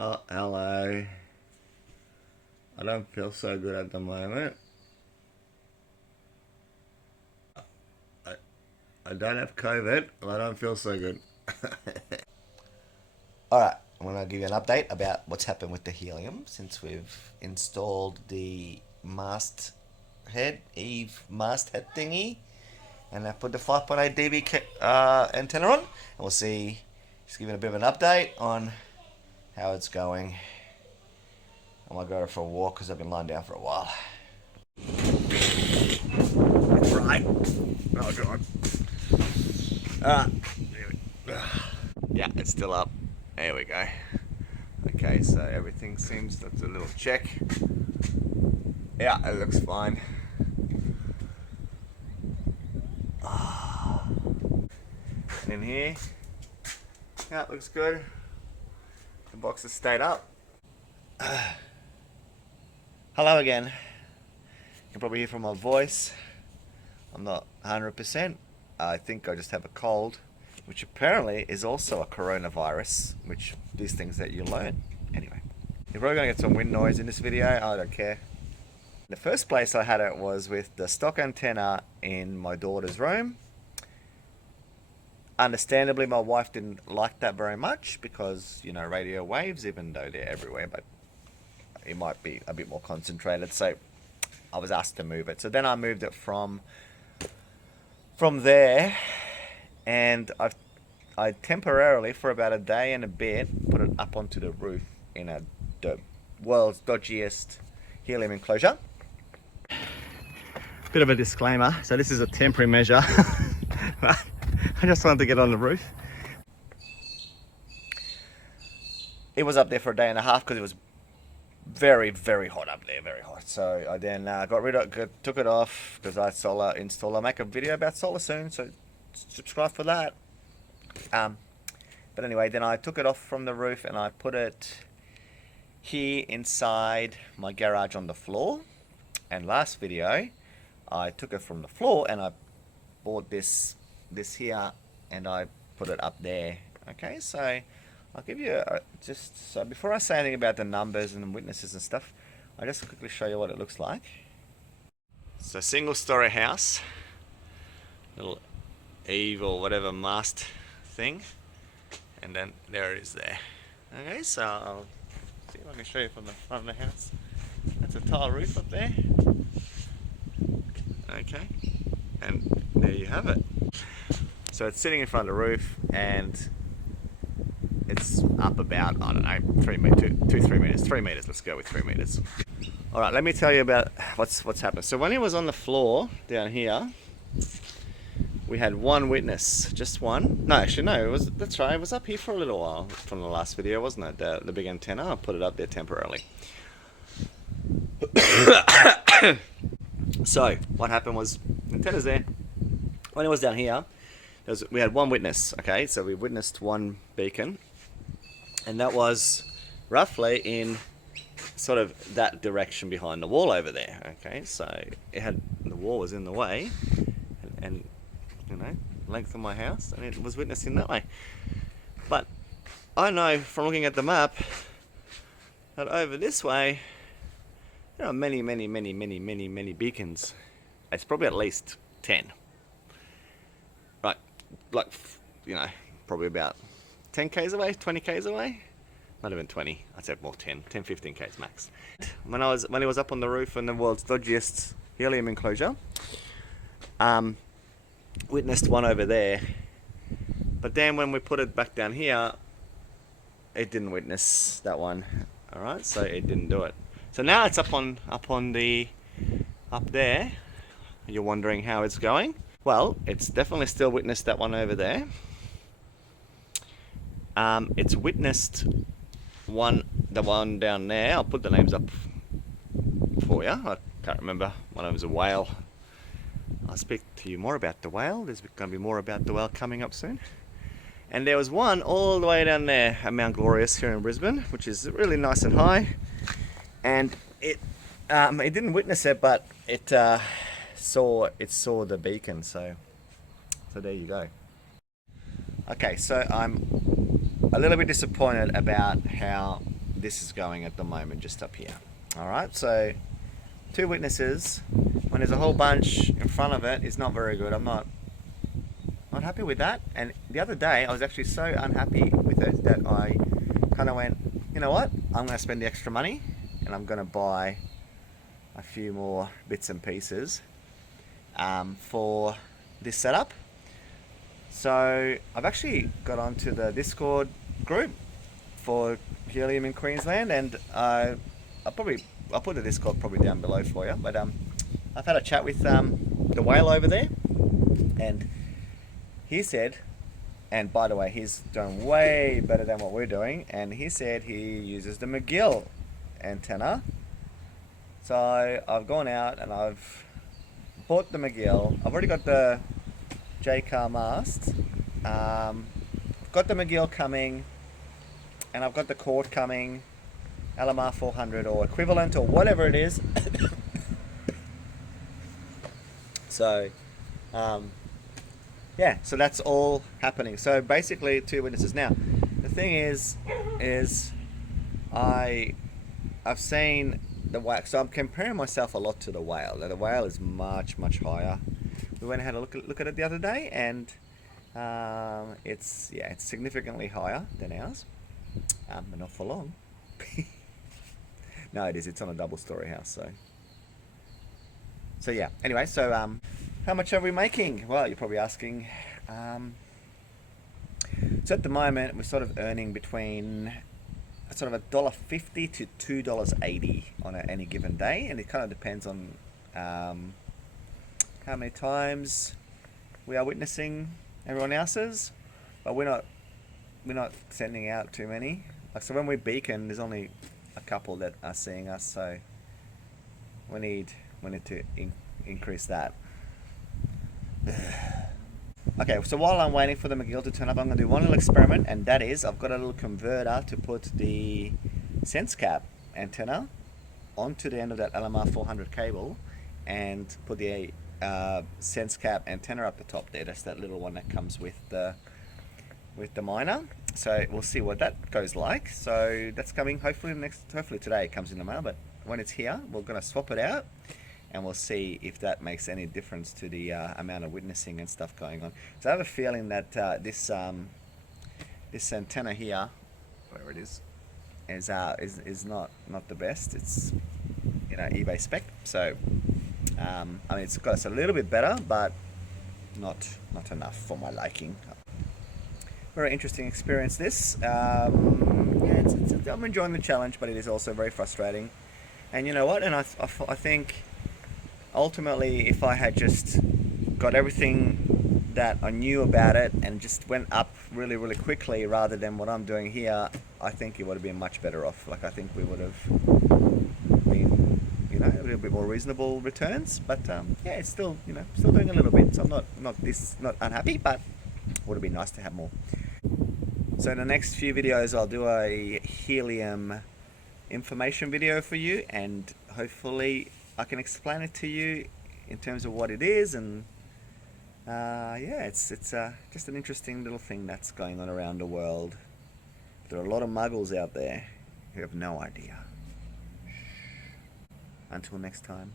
Oh, hello. I don't feel so good at the moment. I, I don't have COVID, but I don't feel so good. Alright, I'm going to give you an update about what's happened with the Helium since we've installed the Eve masthead thingy, and I put the 5.8 dB antenna on, and we'll see, just giving a bit of an update on how it's going. I might go for a walk because I've been lying down for a while. It's right. Oh god. Yeah, it's still up. There we go. Okay, so everything seems, that's a little check. Yeah, it looks fine. And in here, yeah, it looks good. The box has stayed up. Hello again. You can probably hear from my voice. I'm not 100%. I think I just have a cold, which apparently is also a coronavirus, which these things that you learn. Anyway, you're probably going to get some wind noise in this video. I don't care. The first place I had it was with the stock antenna in my daughter's room. Understandably, my wife didn't like that very much because, you know, radio waves, even though they're everywhere, but it might be a bit more concentrated. So I was asked to move it. So then I moved it from there, and I temporarily, for about a day and a bit, put it up onto the roof in the world's dodgiest helium enclosure. Bit of a disclaimer, so this is a temporary measure. I just wanted to get on the roof. It was up there for a day and a half because it was very, very hot up there, very hot. So I then took it off because I solar install. I'll make a video about solar soon, so subscribe for that. But anyway, then I took it off from the roof and I put it here inside my garage on the floor. And last video, I took it from the floor and I bought this here and I put it up there. Okay, so I'll give you so before I say anything about the numbers and the witnesses and stuff, I'll just quickly show you what it looks like. So single story house, little Eve or whatever mast thing, and then there it is there. Okay, so I'll see if I can show you from the front of the house. That's a tile roof up there. Okay, and there you have it. So it's sitting in front of the roof and it's up about, I don't know, 3 meters, 3 meters, let's go with 3 meters. All right, let me tell you about what's happened. So when it was on the floor down here, we had one witness, just one. No, actually no, that's right, it was up here for a little while from the last video, wasn't it? The big antenna, I put it up there temporarily. So what happened was, antenna's there. When it was down here, we had one witness, okay? So we witnessed one beacon, and that was roughly in sort of that direction behind the wall over there, okay? So the wall was in the way, and you know, length of my house, and it was witnessing that way. But I know from looking at the map that over this way, there are many beacons. It's probably at least 10. Right, like, you know, probably about 10 k's away, 20 k's away. Not even 20, I'd say more 10, 15 k's max. When it was up on the roof in the world's dodgiest helium enclosure, witnessed one over there. But then when we put it back down here, it didn't witness that one. All right, so it didn't do it. So now it's up there. You're wondering how it's going? Well, it's definitely still witnessed that one over there. It's witnessed the one down there. I'll put the names up for you. I can't remember. One of them is a whale. I'll speak to you more about the whale. There's going to be more about the whale coming up soon. And there was one all the way down there at Mount Glorious here in Brisbane, which is really nice and high. And it didn't witness it, but it saw the beacon. So there you go. Okay, so I'm a little bit disappointed about how this is going at the moment, just up here. All right, so 2 witnesses when there's a whole bunch in front of it is not very good. I'm not happy with that. And the other day I was actually so unhappy with it that I kind of went, you know what, I'm going to spend the extra money and I'm going to buy a few more bits and pieces for this setup. So I've actually got onto the Discord group for Helium in Queensland, and I'll put the Discord probably down below for you. But I've had a chat with the whale over there, and he said, and by the way, he's doing way better than what we're doing, and he said he uses the McGill antenna. So I've gone out and I've bought the McGill. I've already got the J-car mast. I've got the McGill coming, and I've got the cord coming, LMR 400 or equivalent or whatever it is. So, yeah, so that's all happening. So basically 2 witnesses. Now, the thing is I've seen the whale, so I'm comparing myself a lot to the whale. Now, the whale is much higher. We went and had a look at it the other day, and it's significantly higher than ours, but not for long. No, it is. It's on a double-story house, so yeah. Anyway, so how much are we making? Well, you're probably asking. So at the moment, we're sort of earning between sort of $1.50 to $2.80 on any given day, and it kind of depends on how many times we are witnessing everyone else's. But we're not sending out too many. Like, so when we beacon, there's only a couple that are seeing us, so we need to increase that. Okay, so while I'm waiting for the McGill to turn up, I'm going to do one little experiment, and that is I've got a little converter to put the Sensecap antenna onto the end of that LMR 400 cable and put the Sensecap antenna up the top there. That's that little one that comes with the miner. So we'll see what that goes like. So that's coming hopefully today. It comes in the mail, but when it's here, we're going to swap it out, and we'll see if that makes any difference to the amount of witnessing and stuff going on. So I have a feeling that this antenna here, wherever it is not the best. It's, you know, eBay spec. So I mean, it's got us a little bit better, but not enough for my liking. Very interesting experience this. I'm enjoying the challenge, but it is also very frustrating. And you know what? And I think ultimately, if I had just got everything that I knew about it and just went up really quickly rather than what I'm doing here, I think it would have been much better off. Like, I think we would have been, you know, a little bit more reasonable returns. But yeah, it's still, you know, still doing a little bit. So I'm not unhappy, but would have been nice to have more. So in the next few videos, I'll do a helium information video for you, and hopefully I can explain it to you in terms of what it is. And yeah, it's just an interesting little thing that's going on around the world. There are a lot of muggles out there who have no idea. Until next time.